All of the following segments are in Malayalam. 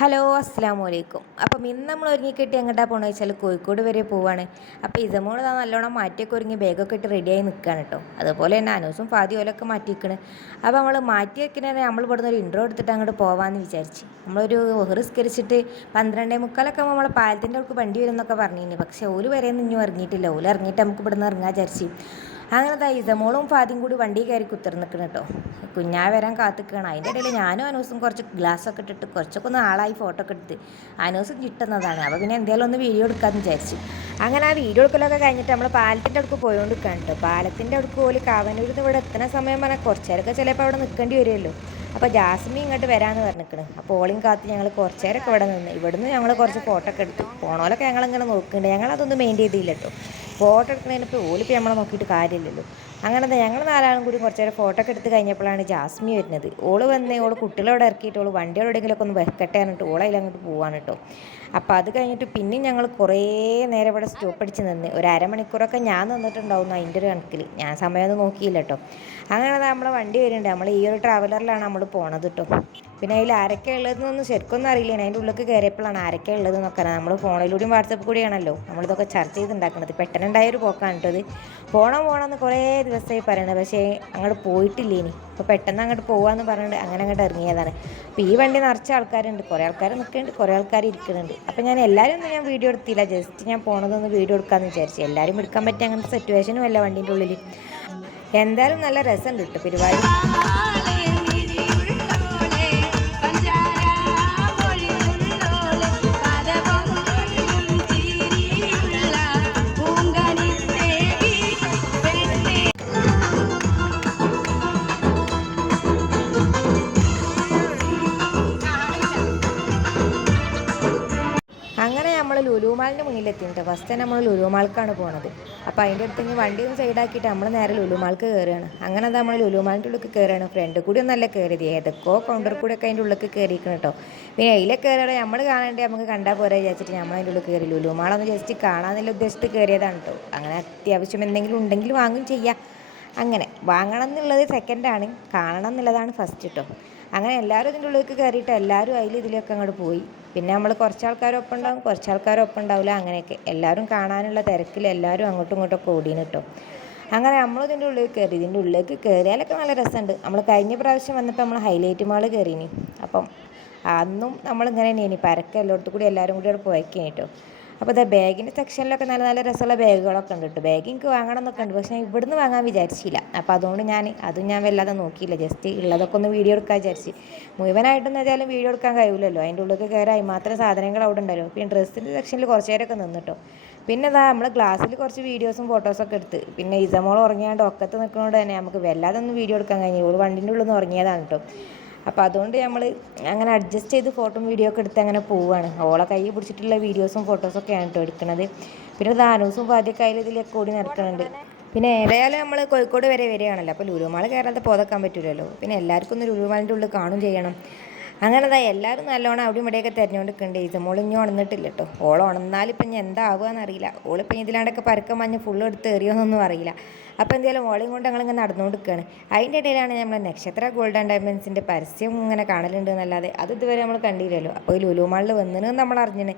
ഹലോ അസ്സാം വലൈക്കും. അപ്പം ഇന്ന് നമ്മൾ ഒരുങ്ങിക്കെട്ടി എങ്ങോട്ടാണ് പോകണമെന്ന് വെച്ചാൽ കോഴിക്കോട് വരെ പോവാണ്. അപ്പോൾ ഇസമോൾ നല്ലോണം മാറ്റിയൊക്കെ ഒരുങ്ങി ബാഗൊക്കെ ഇട്ട് റെഡിയായി നിൽക്കുകയാണ് കേട്ടോ. അതുപോലെ തന്നെ അനൂസും ഫാദിയോലൊക്കെ മാറ്റിയിരിക്കണ്. അപ്പോൾ നമ്മൾ മാറ്റി വെക്കുന്നതിന് നമ്മൾ ഇവിടുന്ന് ഒരു ഇൻട്രോ എടുത്തിട്ട് അങ്ങോട്ട് പോകാമെന്ന് വിചാരിച്ച് നമ്മളൊരു റിസ്കരിച്ചിട്ട് 12:45 നമ്മൾ പാലത്തിൻ്റെ അടുക്ക് വണ്ടി വരുമെന്നൊക്കെ പറഞ്ഞിരുന്നു. പക്ഷേ ഓല് വരെയൊന്നും ഇനിയും ഇറങ്ങിയിട്ടില്ല. ഓല് ഇറങ്ങിയിട്ട് നമുക്ക് ഇവിടുന്ന് ഇറങ്ങാൻ വിചാരിച്ച് അങ്ങനത്തെ ഇസമോളും ഫാദിയും കൂടി വണ്ടി കയറി കുത്തിർന്നിക്കണം കേട്ടോ. കുഞ്ഞാ വരാൻ കാത്തിക്കണം. അതിൻ്റെ ഇടയിൽ ഞാനും അനൂസും കുറച്ച് ഗ്ലാസ്സൊക്കെ ഇട്ടിട്ട് കുറച്ചൊക്കെ ഒന്ന് ആളായി ഫോട്ടോ ഒക്കെ എടുത്ത് അനൂസും കിട്ടുന്നതാണ്. അപ്പോൾ പിന്നെ എന്തെങ്കിലും ഒന്ന് വീഡിയോ എടുക്കാമെന്ന് വിചാരിച്ചു. അങ്ങനെ ആ വീഡിയോ എടുക്കലൊക്കെ കഴിഞ്ഞിട്ട് നമ്മൾ പാലത്തിൻ്റെ അടുക്ക് പോയോണ്ടിരിക്കുകയാണ് കേട്ടോ. പാലത്തിൻ്റെ അടുക്ക് പോലും കാവനൂരിൽ നിന്ന് ഇവിടെ എത്തുന്ന സമയം പറഞ്ഞാൽ കുറച്ചേരൊക്കെ ചിലപ്പോൾ അവിടെ നിൽക്കേണ്ടി വരുമല്ലോ. അപ്പോൾ ജാസ്മി ഇങ്ങോട്ട് വരാമെന്ന് പറഞ്ഞിരിക്കണം. അപ്പോൾ ഓളിയും കാത്ത് ഞങ്ങൾ കുറച്ചേരൊക്കെ ഇവിടെ നിന്ന് ഇവിടുന്ന് ഞങ്ങൾ കുറച്ച് ഫോട്ടോ ഒക്കെ എടുത്തു. പോണോലൊക്കെ ഞങ്ങളിങ്ങനെ നോക്കുന്നുണ്ട്. ഞങ്ങളതൊന്നും മെയിൻ ചെയ്തില്ല കേട്ടോ. ഫോട്ടോ എടുക്കുന്നതിനിപ്പോൾ ഓലിപ്പോൾ നമ്മളെ നോക്കിയിട്ട് കാര്യമില്ലല്ലോ. അങ്ങനത്തെ ഞങ്ങൾ നാലാളും കൂടി കുറച്ച് നേരം ഫോട്ടോ ഒക്കെ എടുത്ത് കഴിഞ്ഞപ്പോഴാണ് ജാസ്മി വരുന്നത്. ഓള് വന്ന് ഓള് കുട്ടികളോട് ഇറക്കിയിട്ട് ഓള് വണ്ടിയോടെങ്കിലൊക്കെ ഒന്ന് വെക്കട്ടെ എന്നിട്ട് ഓളയിൽ അങ്ങോട്ട് പോവാണ് കേട്ടോ. അപ്പോൾ അത് കഴിഞ്ഞിട്ട് പിന്നെയും ഞങ്ങൾ കുറേ നേരം ഇവിടെ സ്റ്റോപ്പ് അടിച്ച് നിന്ന് ഒരു അരമണിക്കൂറൊക്കെ ഞാൻ നിന്നിട്ടുണ്ടാവുന്നു അതിൻ്റെ ഒരു കണക്കിൽ. ഞാൻ സമയമൊന്നും നോക്കിയില്ല കേട്ടോ. അങ്ങനെ നമ്മളെ വണ്ടി വരുന്നുണ്ട്. നമ്മൾ ഈ ഒരു ട്രാവലറിലാണ് നമ്മൾ പോണത് കേട്ടോ. പിന്നെ അതിൽ ആരൊക്കെ ഉള്ളതെന്നൊന്നും ശരിക്കൊന്നും അറിയില്ല. അതിൻ്റെ ഉള്ളിൽ കയറിയപ്പോഴാണ് ആരൊക്കെ ഉള്ളതെന്നൊക്കെ. നമ്മൾ ഫോണിലൂടെയും വാട്സപ്പ് കൂടിയാണല്ലോ നമ്മളിതൊക്കെ ചർച്ച ചെയ്തുണ്ടാക്കുന്നത്. പെട്ടെന്നുണ്ടായൊരു പോക്കാണ് കേട്ടത്. പോണമെന്ന് കുറേ ദിവസമായി പറയണത്. പക്ഷേ അങ്ങോട്ട് പോയിട്ടില്ല. ഇനി അപ്പോൾ പെട്ടെന്ന് അങ്ങോട്ട് പോകാമെന്ന് പറഞ്ഞിട്ട് അങ്ങനെ അങ്ങോട്ട് ഇറങ്ങിയതാണ്. അപ്പോൾ ഈ വണ്ടി നിറച്ച ആൾക്കാരുണ്ട്. കുറേ ആൾക്കാർ നിൽക്കുന്നുണ്ട്, കുറേ ആൾക്കാർ ഇരിക്കുന്നുണ്ട്. അപ്പോൾ ഞാൻ എല്ലാവരും ഒന്നും ഞാൻ വീഡിയോ എടുത്തില്ല. ജസ്റ്റ് ഞാൻ പോണതൊന്ന് വീഡിയോ എടുക്കാമെന്ന് വിചാരിച്ചു. എല്ലാവരും എടുക്കാൻ പറ്റിയ അങ്ങനത്തെ സിറ്റുവേഷനും അല്ല വണ്ടീൻ്റെ ഉള്ളിൽ. എന്തായാലും നല്ല രസമുണ്ട് കേട്ടോ പരിപാടി. അങ്ങനെ നമ്മൾ ലുലുമാളിൻ്റെ മുന്നിലെത്തിയിട്ട് ഫസ്റ്റ് തന്നെ നമ്മൾ ലുലുമാൾക്കാണ് പോണത്. അപ്പോൾ അതിൻ്റെ അടുത്ത് ഇനി വണ്ടി ഒന്ന് സൈഡാക്കിയിട്ട് നമ്മൾ നേരെ ലുലുമാൾക്ക് കയറുകയാണ്. അങ്ങനെ അത് നമ്മൾ ലുലുമാളിൻ്റെ ഉള്ളിൽ കയറുകയാണ്. ഫ്രണ്ട് കൂടി ഒന്നല്ല കയറിയത്, ഏതൊക്കെയോ കൗണ്ടർ കൂടി ഒക്കെ അതിൻ്റെ ഉള്ളിൽ കയറിയിരിക്കണം കേട്ടോ. പിന്നെ അതിലെ കയറിയാൽ നമ്മൾ കാണേണ്ടി നമുക്ക് കണ്ടാൽ പോരെ വിചാരിച്ചിട്ട് നമ്മൾ അതിൻ്റെ ഉള്ളിൽ കയറി. ലുലുമാളൊന്ന് ജസ്റ്റ് കാണാമെന്നുള്ള ഉദ്ദേശത്തിൽ കയറിയതാണ് കേട്ടോ. അങ്ങനെ അത്യാവശ്യം എന്തെങ്കിലും ഉണ്ടെങ്കിൽ വാങ്ങും ചെയ്യാം. അങ്ങനെ വാങ്ങണം എന്നുള്ളത് സെക്കൻഡാണ്, കാണണം എന്നുള്ളതാണ് ഫസ്റ്റ് കേട്ടോ. അങ്ങനെ എല്ലാവരും ഇതിൻ്റെ ഉള്ളിലേക്ക് കയറിയിട്ട് എല്ലാവരും ഇതിലൊക്കെ അങ്ങോട്ട് പോയി. പിന്നെ നമ്മൾ കുറച്ച് ആൾക്കാരൊപ്പം ഉണ്ടാവും, കുറച്ച് ആൾക്കാരൊപ്പം ഉണ്ടാവില്ല. അങ്ങനെയൊക്കെ എല്ലാവരും കാണാനുള്ള തിരക്കിൽ എല്ലാവരും അങ്ങോട്ടും ഇങ്ങോട്ടൊക്കെ ഓടീന് കേട്ടോ. അങ്ങനെ നമ്മൾ ഇതിൻ്റെ ഉള്ളിൽ കയറി. ഇതിൻ്റെ ഉള്ളിലേക്ക് കയറിയാലൊക്കെ നല്ല രസമുണ്ട്. നമ്മൾ കഴിഞ്ഞ പ്രാവശ്യം വന്നപ്പോൾ നമ്മൾ ഹൈലൈറ്റ് മാൾ കയറിയിനി. അപ്പം അന്നും നമ്മളിങ്ങനെ തന്നെയാണ് പരക്കെ എല്ലായിടത്തും കൂടി എല്ലാവരും കൂടി അവിടെ പോയേക്കാണ് കേട്ടോ. അപ്പോൾ ഇതാ ബാഗിൻ്റെ സെക്ഷനിലൊക്കെ നല്ല നല്ല രസമുള്ള ബാഗുകളൊക്കെ ഉണ്ട് കേട്ടോ. ബാഗ് എനിക്ക് വാങ്ങണം എന്നൊക്കെ ഉണ്ട്, പക്ഷേ ഇവിടുന്ന് വാങ്ങാൻ വിചാരിച്ചില്ല. അപ്പോൾ അതുകൊണ്ട് ഞാൻ വല്ലാതെ നോക്കിയില്ല. ജസ്റ്റ് ഉള്ളതൊക്കെ ഒന്ന് വീഡിയോ എടുക്കാൻ വിചാരിച്ച്. മുഴുവനായിട്ടൊന്നും ഏതായാലും വീഡിയോ എടുക്കാൻ കഴിയില്ലല്ലോ. അതിൻ്റെ ഉള്ളിൽ കയറാൻ മാത്രം സാധനങ്ങൾ അവിടെ ഉണ്ടല്ലോ. പിന്നെ ഡ്രസ്സിൻ്റെ സെക്ഷനിൽ കുറച്ച് നേരമൊക്കെ നിന്നിട്ടോ. പിന്നെ നമ്മൾ ഗ്ലാസ്സിൽ കുറച്ച് വീഡിയോസും ഫോട്ടോസൊക്കെ എടുത്ത്. പിന്നെ ഇസമോൾ ഉറങ്ങിയാണ്ട് ഒക്കത്ത് നിൽക്കുന്നതുകൊണ്ട് തന്നെ നമുക്ക് വല്ലാതെ ഒന്നും വീഡിയോ എടുക്കാൻ കഴിഞ്ഞു. ഒരു വണ്ടിൻ്റെ ഉള്ളിൽ നിന്ന് ഉറങ്ങിയതാണ് കേട്ടോ. അപ്പോൾ അതുകൊണ്ട് നമ്മൾ അങ്ങനെ അഡ്ജസ്റ്റ് ചെയ്ത് ഫോട്ടോ വീഡിയോ ഒക്കെ എടുത്ത് അങ്ങനെ പോവുകയാണ്. ഓളെ കൈ പിടിച്ചിട്ടുള്ള വീഡിയോസും ഫോട്ടോസൊക്കെയാണ് കേട്ടോ എടുക്കുന്നത്. പിന്നെ ദാനൂസും പാതിയൊക്കെ ഇതിലൊക്കെ കൂടി നടക്കുന്നുണ്ട്. പിന്നെ ഏതായാലും നമ്മൾ കോഴിക്കോട് വരെ വരികയാണല്ലോ. അപ്പോൾ ലുലുമാൾ കയറാതെ പോകാൻ പറ്റില്ലല്ലോ. പിന്നെ എല്ലാവർക്കും ഒന്ന് ലുലുമാളിൻ്റെ ഉള്ളിൽ കാണും ചെയ്യണം. അങ്ങനെ എല്ലാവരും നല്ലോണം അവിടെയും ഇവിടെയൊക്കെ തിരഞ്ഞുകൊണ്ടിരിക്കുന്നുണ്ട്. ഇസമോൾ ഇനി ഉണർന്നിട്ടില്ല കേട്ടോ. ഓൾ ഉണർന്നാലിപ്പം ഇനി എന്താവുകയെന്ന് അറിയില്ല. ഓളിപ്പം ഇതിലാണ്ടൊക്കെ പരക്കം മഞ്ഞ് ഫുള്ള് എടുത്ത് എറിയുമെന്നൊന്നും അറിയില്ല. അപ്പോൾ എന്തായാലും ഓളയും കൊണ്ട് ഞങ്ങളിങ്ങനെ നടന്നുകൊണ്ടിരിക്കുകയാണ്. അതിൻ്റെ ഇടയിലാണ് നമ്മൾ നക്ഷത്ര ഗോൾഡ് ആൻഡ് ഡയമണ്ട്സിൻ്റെ പരസ്യം ഇങ്ങനെ കാണലുണ്ട് എന്നല്ലാതെ അത് ഇതുവരെ നമ്മൾ കണ്ടില്ലല്ലോ. അപ്പോൾ ഈ ലുലുമാളിൽ വന്നതെന്ന് നമ്മൾ അറിഞ്ഞിന്.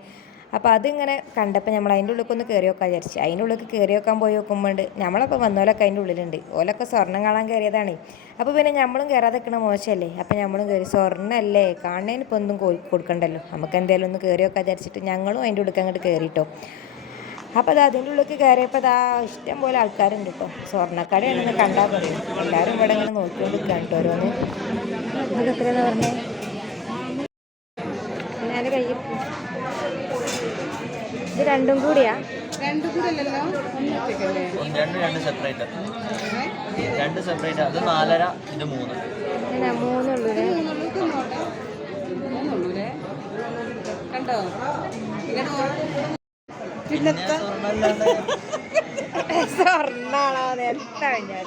അപ്പോൾ അതിങ്ങനെ കണ്ടപ്പോൾ നമ്മൾ അതിൻ്റെ ഉള്ളിൽ ഒന്ന് കയറി വെക്കാൻ വിചാരിച്ചു. അതിൻ്റെ ഉള്ളിൽ കയറി വെക്കാൻ പോയി നോക്കുമ്പോണ്ട് നമ്മളപ്പോൾ വന്നോലൊക്കെ അതിൻ്റെ ഉള്ളിലുണ്ട്. ഓലൊക്കെ സ്വർണ്ണം കാണാൻ കയറിയതാണ്. അപ്പോൾ പിന്നെ നമ്മളും കയറാതെ നിൽക്കണ മോശമല്ലേ. അപ്പോൾ നമ്മളും കയറി. സ്വർണ്ണമല്ലേ കാണുന്നതിന് ഇപ്പോൾ ഒന്നും കൊടുക്കണ്ടല്ലോ, നമുക്ക് എന്തായാലും ഒന്ന് കയറി വെക്കാൻ വിചാരിച്ചിട്ട് ഞങ്ങളും അതിൻ്റെ ഉള്ളിൽ അങ്ങോട്ട് കയറിയിട്ടോ. അപ്പോൾ അത് അതിൻ്റെ ഉള്ളിലേക്ക് കയറിയപ്പോൾ ഇഷ്ടം പോലെ ആൾക്കാരുണ്ട് കേട്ടോ. സ്വർണ്ണക്കടയാണെന്ന് കണ്ടാൽ പറയും. എല്ലാവരും ഇവിടെ ഇങ്ങനെ നോക്കിക്കൊണ്ട് നിൽക്കുകയാണ് കേട്ടോ. ഓരോന്ന് ഇതൊക്കെ എത്രയാണെന്ന് പറഞ്ഞേ. ഞാൻ കയ്യിൽ ഇത് രണ്ടും കൂടിയാ? രണ്ട് സെപ്പറേറ്റ്. അത് 4.5, ഇത് 3. മൂന്നുള്ളൂല്ലേ? കണ്ടോ? സ്വർണ്ണാണോ നേരത്തെ കഴിഞ്ഞാൽ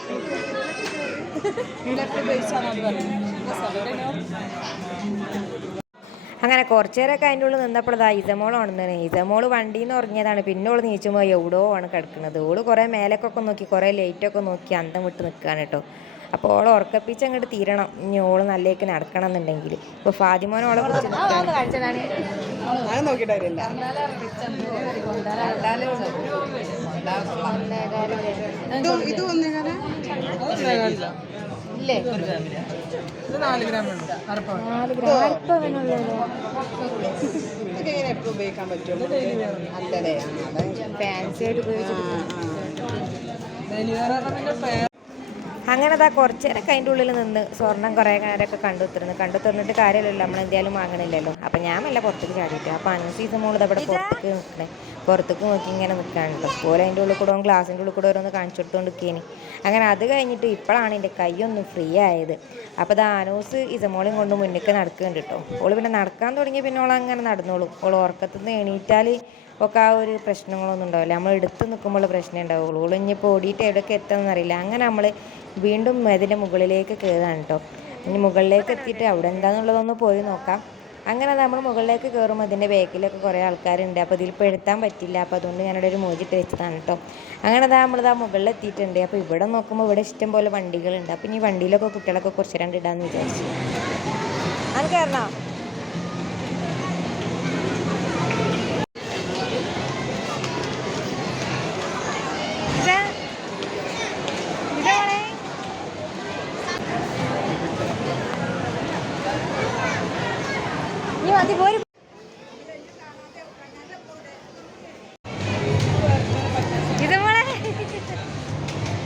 അങ്ങനെ കുറച്ച് നേരമൊക്കെ അതിൻ്റെ ഉള്ളിൽ നിന്നപ്പോഴതാ ഇസമോൾ ഉണർന്നേ. ഇസമോൾ വണ്ടിയിൽ നിന്ന് ഉറങ്ങിയതാണ്. പിന്നെ ഓൾ നീച്ചുമ്പോൾ എവിടെയോ ആണ് കിടക്കുന്നത്. ഓള് കുറേ മേലേക്കൊക്കെ നോക്കി, കുറേ ലൈറ്റൊക്കെ നോക്കി അന്തം വിട്ട് നിൽക്കുകയാണ് കേട്ടോ. അപ്പോൾ ഓളെ ഉറക്കപ്പിച്ച് അങ്ങോട്ട് തീരണം. ഇനി ഓള് നല്ലേക്ക് നടക്കണം എന്നുണ്ടെങ്കിൽ. ഇപ്പോൾ ഫാദിമോനെ ഓളെ പിടിച്ച് ഇല്ലേ ഇത് 4 ഗ്രാം ഉണ്ട്. എപ്പോഴും ഉപയോഗിക്കാൻ പറ്റുമോ? അല്ലല്ലേ, ഫാൻസി ആയിട്ട് ഉപയോഗിച്ചിട്ട് ഡെയിലി വെയർ. അങ്ങനെ അതാ കുറച്ച് നേരമൊക്കെ അതിൻ്റെ ഉള്ളിൽ നിന്ന് സ്വർണ്ണം കുറേ നേരമൊക്കെ കണ്ടു തന്നിട്ട് കാര്യമില്ലല്ലോ, നമ്മൾ എന്തായാലും വാങ്ങണില്ലല്ലോ. അപ്പം ഞാൻ മെല്ലെ പുറത്തേക്ക് ചാടിയിട്ട് അപ്പോൾ അനസീസ മോൾ ഇതവിടെ പുറത്തേക്ക് നിൽക്കണേ, പുറത്തേക്ക് നോക്കി ഇങ്ങനെ നിൽക്കാനുണ്ടോ. പോലെ അതിൻ്റെ ഉള്ളിൽ കൂടെ ഗ്ലാസിൻ്റെ ഉള്ളിൽ കൂടെ ഓരോന്ന് കാണിച്ചു കൊടുത്തുകൊണ്ടിരിക്കേനി. അങ്ങനെ അത് കഴിഞ്ഞിട്ട് ഇപ്പോഴാണ് എൻ്റെ കൈയൊന്ന് ഫ്രീ ആയത്. അപ്പോൾ അത് ആനൂസ് ഇസമോളെയും കൊണ്ട് മുന്നിലേക്ക് നടക്കുന്നുണ്ട് കേട്ടോ. ഓള് പിന്നെ നടക്കാൻ തുടങ്ങി പിന്നെ ഓളങ്ങനെ നടന്നോളും. ഓൾ ഉറക്കത്തുനിന്ന് എണീറ്റാൽ ഒക്കെ ആ ഒരു പ്രശ്നങ്ങളൊന്നും ഉണ്ടാവില്ല. നമ്മൾ എടുത്ത് നിൽക്കുമ്പോൾ പ്രശ്നം ഉണ്ടാവുള്ളൂ. ഓൾ ഇനിയിപ്പോൾ ഓടിയിട്ട് എവിടെയൊക്കെ എത്തുമെന്നറിയില്ല. അങ്ങനെ നമ്മൾ വീണ്ടും അതിൻ്റെ മുകളിലേക്ക് കയറാണ് കേട്ടോ. ഇനി മുകളിലേക്ക് എത്തിയിട്ട് അവിടെ എന്താണെന്നുള്ളതൊന്ന് പോയി നോക്കാം. അങ്ങനെ നമ്മൾ മുകളിലേക്ക് കയറുമ്പോൾ അതിൻ്റെ ബാക്കിലൊക്കെ കുറേ ആൾക്കാരുണ്ട്. അപ്പോൾ ഇതിൽ പെടുത്താൻ പറ്റില്ല. അപ്പോൾ അതുകൊണ്ട് ഞാനിവിടെ ഒരു മോജിട്ട് വെച്ചതാണ് കേട്ടോ. അങ്ങനെ നമ്മളിതാ മുകളിലെത്തിയിട്ടുണ്ട്. അപ്പോൾ ഇവിടെ നോക്കുമ്പോൾ ഇവിടെ ഇഷ്ടം പോലെ വണ്ടികളുണ്ട്. അപ്പോൾ ഇനി വണ്ടിയിലൊക്കെ കുട്ടികളൊക്കെ കുറച്ച് രണ്ട് ഇടാമെന്ന് വിചാരിച്ചു. അത് കയറണോ? മതി പോരും. ഇത് മോളെ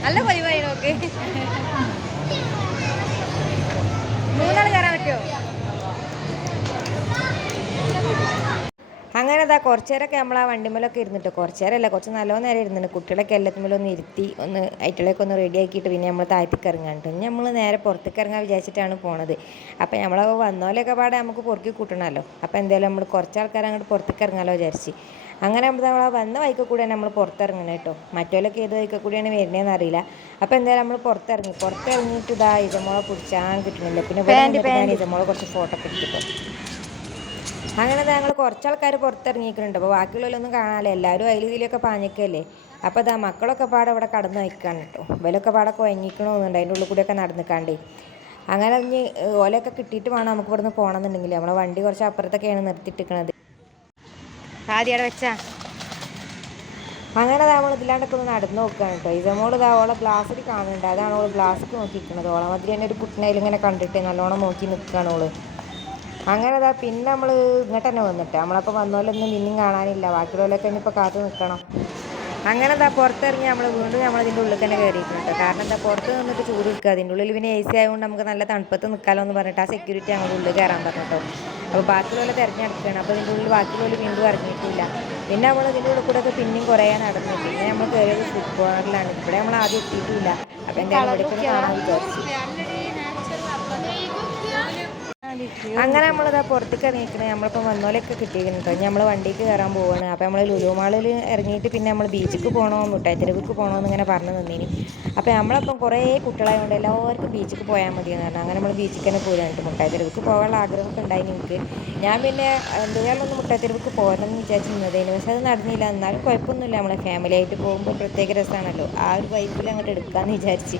നല്ല പരിപാടി നോക്ക്. 3 ആൾ കയറാൻ പറ്റുമോ? അങ്ങനെ അതാ കുറച്ച് നേരമൊക്കെ നമ്മൾ ആ വണ്ടിമേലൊക്കെ ഇരുന്നിട്ട്, കുറച്ച് നേരമല്ല കുറച്ച് നല്ലോണം നേരം ഇരുന്നിട്ട് കുട്ടികളൊക്കെ എല്ലാത്തുമേലൊന്ന് ഇരുത്തി ഒന്ന് ഐറ്റളൊക്കെ ഒന്ന് റെഡി ആക്കിയിട്ട് പിന്നെ നമ്മൾ താഴത്തേക്ക് ഇറങ്ങാണ്ട് നമ്മൾ നേരെ പുറത്തേക്ക് ഇറങ്ങാൻ വിചാരിച്ചിട്ടാണ് പോണത്. അപ്പോൾ നമ്മൾ വന്നോലൊക്കെ പാടെ നമുക്ക് പൊറുക്കി കൂട്ടണമല്ലോ. അപ്പോൾ എന്തായാലും നമ്മൾ കുറച്ച് ആൾക്കാർ അങ്ങോട്ട് പുറത്തേക്ക് ഇറങ്ങാമല്ലോ വിചാരിച്ച്. അങ്ങനെ നമ്മൾ വന്ന വഴിക്ക് കൂടെയാണ് നമ്മൾ പുറത്തിറങ്ങണം കേട്ടോ. മറ്റോലൊക്കെ ഏത് വഴിക്ക് കൂടിയാണ് വരുന്നതെന്ന് അറിയില്ല. അപ്പോൾ എന്തായാലും നമ്മൾ പുറത്തിറങ്ങിയിട്ട് ഇതാ ഇതമോളെ പിടിച്ചാൻ കിട്ടണില്ല. പിന്നെ ഇതമോളെ കുറച്ച് ഫോട്ടോ ഒക്കെ എടുത്തിട്ടോ. അങ്ങനെ ഞങ്ങൾ കുറച്ചാൾക്കാർ പുറത്തിറങ്ങിക്കുന്നുണ്ട്. അപ്പോൾ ബാക്കിയുള്ളവരൊന്നും കാണാമല്ലോ, എല്ലാവരും അതിൽ ഇതിലൊക്കെ പാഞ്ഞിക്കല്ലേ. അപ്പോൾ അതാ മക്കളൊക്കെ പാടെ അവിടെ കടന്ന് വയ്ക്കാണ് കേട്ടോ. ഇവലൊക്കെ പാടെ കുഴങ്ങിക്കണമെന്നുണ്ട് അതിൻ്റെ ഉള്ളിൽ കൂടെയൊക്കെ നടന്നിക്കാണ്ടേ. അങ്ങനെ ഇനി ഓലൊക്കെ കിട്ടിയിട്ട് വേണം നമുക്ക് ഇവിടുന്ന് പോകണമെന്നുണ്ടെങ്കിൽ. നമ്മളെ വണ്ടി കുറച്ച് അപ്പുറത്തൊക്കെയാണ് നിർത്തിയിട്ടിരിക്കണത്. ആദ്യം അവിടെ വെച്ചാ അങ്ങനെ നമ്മൾ ഇതിലാണ്ടൊക്കെ ഒന്ന് നടന്ന് നോക്കുകയാണ് കേട്ടോ. ഇതമോൾ ഇതാ ഓളെ ഗ്ലാസ്സിൽ കാണുന്നുണ്ട്. അതാണ് ഓൾ ഗ്ലാസ്സിൽ നോക്കിയിരിക്കുന്നത്. ഓളെ മതിരി തന്നെ ഒരു കുട്ടിനയിൽ ഇങ്ങനെ കണ്ടിട്ട് നല്ലോണം നോക്കി നിൽക്കുകയാണ് ഓള്. അങ്ങനെ അതാ പിന്നെ നമ്മൾ ഇങ്ങോട്ട് തന്നെ വന്നിട്ട് നമ്മളപ്പോൾ വന്നോലൊന്നും പിന്നെയും കാണാനില്ല. ബാക്കിയുള്ളവരൊക്കെ ഇനിയിപ്പോൾ കാത്തു നിൽക്കണം. അങ്ങനെ എന്താ പുറത്തിറങ്ങി നമ്മൾ വീണ്ടും നമ്മളതിൻ്റെ ഉള്ളിൽ തന്നെ കയറിയിട്ടുണ്ട്. കാരണം എന്താ പുറത്ത് നിന്നിട്ട് ചൂട് നിൽക്കുക, അതിൻ്റെ ഉള്ളിൽ പിന്നെ AC ആയതുകൊണ്ട് നമുക്ക് നല്ല തണുപ്പത്ത് നിൽക്കാമല്ലോ എന്ന് പറഞ്ഞിട്ട് ആ സെക്യൂരിറ്റി ഞങ്ങളുടെ ഉള്ളിൽ കയറാൻ പറഞ്ഞിട്ടോ. അപ്പോൾ ബാക്കിയുള്ളവരെ തിരഞ്ഞെടുക്കുകയാണ്. അപ്പോൾ ഇതിൻ്റെ ഉള്ളിൽ ബാക്കിയുള്ളവർ വീണ്ടും ഇറങ്ങിയിട്ടില്ല. പിന്നെ നമ്മൾ ഇതിൻ്റെ ഉള്ളിൽ കൂടെ ഒക്കെ പിന്നെയും കുറേ നടന്നു. പിന്നെ നമ്മൾ കയറിയത് ഫുഡ് കോർണറിലാണ്. ഇവിടെ നമ്മൾ ആദ്യം എത്തിയിട്ടില്ല. അപ്പോൾ എന്തായാലും ഇവിടെ കാണാൻ വിചാരിച്ചു. അങ്ങനെ നമ്മളിതാ പുറത്തേക്ക് ഇറങ്ങിയിരിക്കുന്നത്. നമ്മളിപ്പോൾ വന്നോലൊക്കെ കിട്ടിയിരിക്കുന്നുണ്ടോ. നമ്മൾ വണ്ടിക്ക് കയറാൻ പോവുകയാണ്. അപ്പോൾ നമ്മൾ ലുലു മാളിൽ ഇറങ്ങിയിട്ട് പിന്നെ നമ്മൾ ബീച്ചിക്ക് പോകണോ മുട്ടായിത്തെരുവിക്ക് പോകണമെന്ന് ഇങ്ങനെ പറഞ്ഞു നിന്നേനി. അപ്പോൾ നമ്മളപ്പം കുറേ കുട്ടികളായതുകൊണ്ട് എല്ലാവർക്കും ബീച്ചിക്ക് പോയാൽ മതിയെന്ന് പറഞ്ഞു. അങ്ങനെ നമ്മൾ ബീച്ചിക്ക് തന്നെ പോയിട്ട് മുട്ടായിത്തെരുവിക്ക് പോകാനുള്ള ആഗ്രഹമൊക്കെ ഉണ്ടായി എനിക്ക്. ഞാൻ പിന്നെ എന്തുകാലം ഒന്ന് മുട്ടായിത്തെരുവിക്ക് പോകണമെന്ന് വിചാരിച്ച് നിന്നതേനു. പക്ഷെ അത് നടന്നില്ല. എന്നാലും കുഴപ്പമൊന്നുമില്ല, നമ്മളെ ഫാമിലി ആയിട്ട് പോകുമ്പോൾ പ്രത്യേക രസമാണല്ലോ. ആ ഒരു വൈബിൽ അങ്ങോട്ട് എടുക്കാമെന്ന് വിചാരിച്ച്.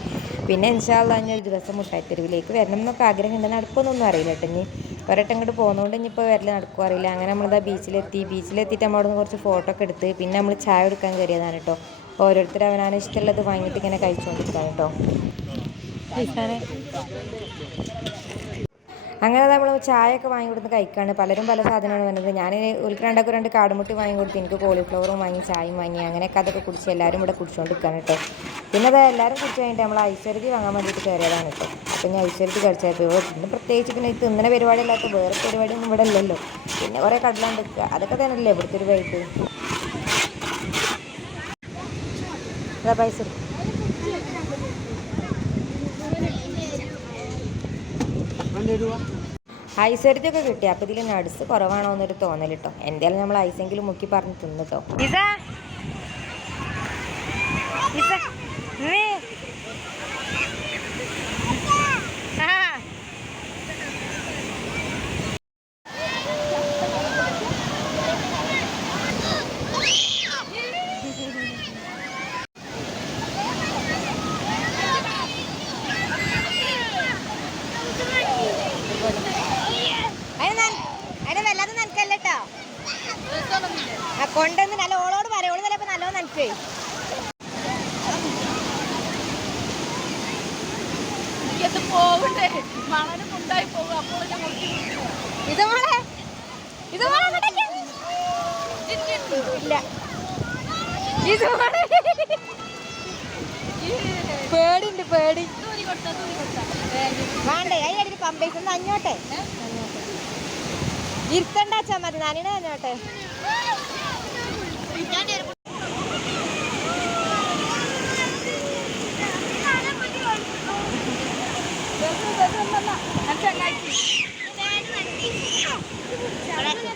പിന്നെ ഇൻഷാ അല്ലാഹ് ഞാൻ ഒരു ദിവസം മുട്ടായിത്തെരുവിലേക്ക് വരണം എന്നൊക്കെ ആഗ്രഹമുണ്ട്. നടക്കുമെന്നൊന്നും അറിയില്ല കേട്ടോ. ഇനി ഒരട്ടം ഇങ്ങോട്ട് പോകുന്നതുകൊണ്ട് ഇനിയിപ്പോൾ വരൽ നടക്കുക അറിയില്ല. അങ്ങനെ നമ്മളിതാ ബീച്ചിലെത്തിയിട്ട് നമ്മൾ അവിടെ നിന്ന് കുറച്ച് ഫോട്ടോ ഒക്കെ എടുത്ത് പിന്നെ നമ്മൾ ചായ എടുക്കാൻ കയറിയതാണ് കേട്ടോ. ഓരോരുത്തർ അവനാണ് ഇഷ്ടമുള്ളത് വാങ്ങിയിട്ട് ഇങ്ങനെ കഴിച്ചുകൊണ്ടിരിക്കുകയാണ് കേട്ടോ. അങ്ങനെ നമ്മൾ ചായ ഒക്കെ വാങ്ങി കൊടുത്ത് കഴിക്കുകയാണ്. പലരും പല സാധനമാണ് വരുന്നത്. ഞാൻ ഉൽക്കരണ്ടൊക്കെ 2 കാടുമുട്ടി വാങ്ങി കൊടുത്ത് എനിക്ക് കോളിഫ്ലവറും വാങ്ങി ചായയും വാങ്ങി അങ്ങനെയൊക്കെ അതൊക്കെ കുടിച്ച് എല്ലാവരും ഇവിടെ കുടിച്ചുകൊണ്ടിരിക്കുകയാണ് കേട്ടോ. പിന്നെ അത് എല്ലാവരും കുടിച്ച് കഴിഞ്ഞിട്ട് നമ്മൾ ഐശ്വര്യതി വാങ്ങാൻ വേണ്ടിയിട്ട് കയറിയതാണ് കേട്ടോ. അപ്പം ഞാൻ ഐശ്വര്യതി കഴിച്ചപ്പോൾ പിന്നെ പ്രത്യേകിച്ച് പിന്നെ ഇത് തിന്നണ പരിപാടി അല്ലാത്ത വേറെ പരിപാടിയൊന്നും ഇവിടെ ഇല്ലല്ലോ. പിന്നെ കുറേ കടലാണ്ട് നിൽക്കുക, അതൊക്കെ തന്നെയല്ലേ ഇവിടുത്തെ ഒരു വൈബ്. അതാ പൈസ ഐശ്വര്യത്തൊക്കെ കിട്ടി. അപ്പോൾ ഇതിൽ നട്സ് കുറവാണോ എന്നൊരു തോന്നൽ കേട്ടോ. എന്തായാലും നമ്മൾ ഐസെങ്കിലും മുക്കി പറഞ്ഞ് തിന്നിട്ടോ. ആ കൊണ്ടുവന്ന് നല്ല ഓളോട് പറയാം, ഓള് ചിലപ്പോൾ നല്ലോണം നനച്ചേ. ഇത് മോളെ ഇത് മോളെ ഇങ്ങോട്ടേക്ക്. ഇല്ല ഇത് മോളെ പേടിണ്ട് പേടി വേണ്ടേ അതിനടിയിൽ പമ്പേഴ്സ് അഞ്ഞോട്ടെ ഇരുത്തണ്ടാച്ചാ മതി നാനിനെ അഞ്ഞോട്ടെ.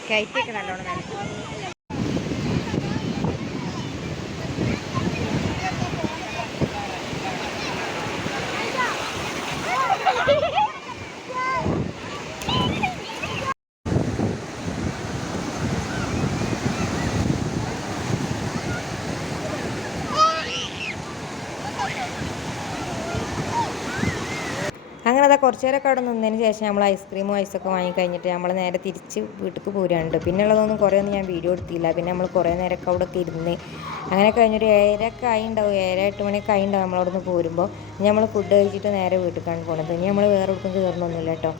കയറ്റൊക്കെ നല്ലോണം നനച്ചു. അങ്ങനെ അതാ കുറച്ച് നേരമൊക്കെ അവിടെ നിന്നതിന് ശേഷം നമ്മൾ ഐസ്ക്രീമും ഐസൊക്കെ വാങ്ങിക്കഴിഞ്ഞിട്ട് നമ്മൾ നേരെ തിരിച്ച് വീട്ടിലേക്ക് പോരാണ്ട്. പിന്നെ ഉള്ളതൊന്നും കുറേ ഒന്നും ഞാൻ വീഡിയോ എടുത്തില്ല. പിന്നെ നമ്മൾ കുറേ നേരമൊക്കെ അവിടെ ഒക്കെ ഇരുന്ന് അങ്ങനെ കഴിഞ്ഞൊരു 7:00 ആയി ഉണ്ടാവും, 7, 8 മണിയൊക്കെ ആയി ഉണ്ടാവും നമ്മളവിടെ നിന്ന് പോരുമ്പോൾ. നമ്മൾ ഫുഡ് കഴിച്ചിട്ട് നേരെ വീട്ടിലേക്കാണ് പോകുന്നത്. ഇനി നമ്മൾ വേറെ ഒട്ടും കയറണമൊന്നുമില്ല കേട്ടോ.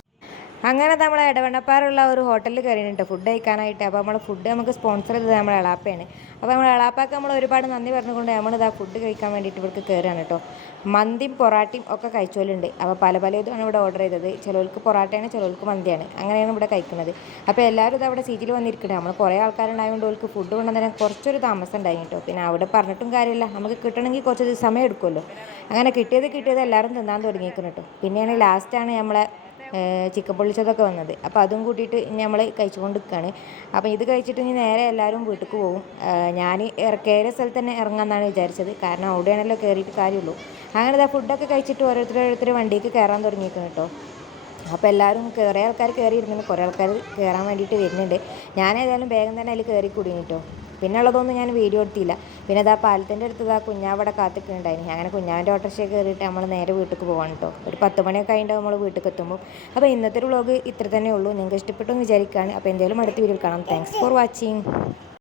അങ്ങനെ നമ്മൾ ഇടവണ്ണപ്പാറുള്ള ഒരു ഹോട്ടലിൽ കയറിയിട്ടുണ്ട് ഫുഡ് കഴിക്കാനായിട്ട്. അപ്പോൾ നമ്മൾ ഫുഡ് നമുക്ക് സ്പോൺസർ ചെയ്തത് നമ്മുടെ എളാപ്പയാണ്. അപ്പോൾ നമ്മൾ എളാപ്പാക്ക് നമ്മൾ ഒരുപാട് നന്ദി പറഞ്ഞുകൊണ്ട് നമ്മളിതാ ഫുഡ് കഴിക്കാൻ വേണ്ടിയിട്ട് ഇവർക്ക് കയറുകയാണ് കേട്ടോ. മന്തിയും പൊറാട്ടയും ഒക്കെ കഴിച്ചോലുണ്ട്. അപ്പോൾ പല ഇതുമാണ് ഇവിടെ ഓർഡർ ചെയ്തത്. ചിലർക്ക് പൊറാട്ടയാണ്, ചിലർക്ക് മന്തിയാണ്. അങ്ങനെയാണ് ഇവിടെ കഴിക്കുന്നത്. അപ്പോൾ എല്ലാവരും ഇത് അവിടെ സീറ്റിൽ വന്നിരിക്കുന്നത്. നമ്മൾ കുറേ ആൾക്കാരുണ്ടായതുകൊണ്ട് അവർക്ക് ഫുഡ് കൊണ്ടുവന്നതിന് കുറച്ചൊരു താമസം ഉണ്ടായി കേട്ടോ. പിന്നെ അവിടെ പറഞ്ഞിട്ടും കാര്യമില്ല, നമുക്ക് കിട്ടണമെങ്കിൽ കുറച്ച് സമയം എടുക്കുമല്ലോ. അങ്ങനെ കിട്ടിയത് എല്ലാവരും തിന്നാൻ തുടങ്ങിയിരിക്കുന്നു കേട്ടോ. പിന്നെയാണ് ലാസ്റ്റാണ് നമ്മളെ ചിക്കൻ പൊള്ളിച്ചതൊക്കെ വന്നത്. അപ്പോൾ അതും കൂട്ടിയിട്ട് നമ്മൾ കഴിച്ചുകൊണ്ട് നിൽക്കുകയാണ്. അപ്പോൾ ഇത് കഴിച്ചിട്ട് ഇനി നേരെ എല്ലാവരും വീട്ടിലേക്ക് പോകും. ഞാൻ കയറിയ സ്ഥലത്ത് തന്നെ ഇറങ്ങാമെന്നാണ് വിചാരിച്ചത്. കാരണം അവിടെയാണല്ലോ കയറിയിട്ട് കാര്യമുള്ളൂ. അങ്ങനെ ഇതാ ഫുഡൊക്കെ കഴിച്ചിട്ട് ഓരോരുത്തർ വണ്ടിക്ക് കയറാൻ തുടങ്ങിയിരിക്കുന്നു കേട്ടോ. അപ്പോൾ എല്ലാവരും കുറേ ആൾക്കാർ കയറിയിരുന്നുണ്ട്, കുറേ ആൾക്കാർ കയറാൻ വേണ്ടിയിട്ട് വരുന്നുണ്ട്. ഞാൻ ഏതായാലും വേഗം തന്നെ അതിൽ കയറി കൂടിയും കേട്ടോ. പിന്നെ ഉള്ളതൊന്നും ഞാൻ വീഡിയോ എടുത്തില്ല. പിന്നെ അതാ പാലത്തിൻ്റെ അടുത്ത് ഇതാ കുഞ്ഞാവിടെ കാത്തിക്കുന്നുണ്ടായിരുന്നു. അങ്ങനെ കുഞ്ഞാവിൻ്റെ ഓട്ടോറിക്ഷ കയറിയിട്ട് നമ്മൾ നേരെ വീട്ടിലേക്ക് പോകാൻ കേട്ടോ. ഒരു 10 മണിയൊക്കെ ആയിട്ട് നമ്മൾ വീട്ടിലേക്ക് എത്തുമ്പോൾ. അപ്പോൾ ഇന്നത്തെ ഒരു വ്ളോഗ് ഇത്ര തന്നെ ഉള്ളൂ. നിങ്ങൾക്ക് ഇഷ്ടപ്പെട്ടു എന്ന് വിചാരിക്കുകയാണ്. അപ്പോൾ എന്തെങ്കിലും അടുത്ത വീഡിയോയിൽ കാണാം. Thanks for watching.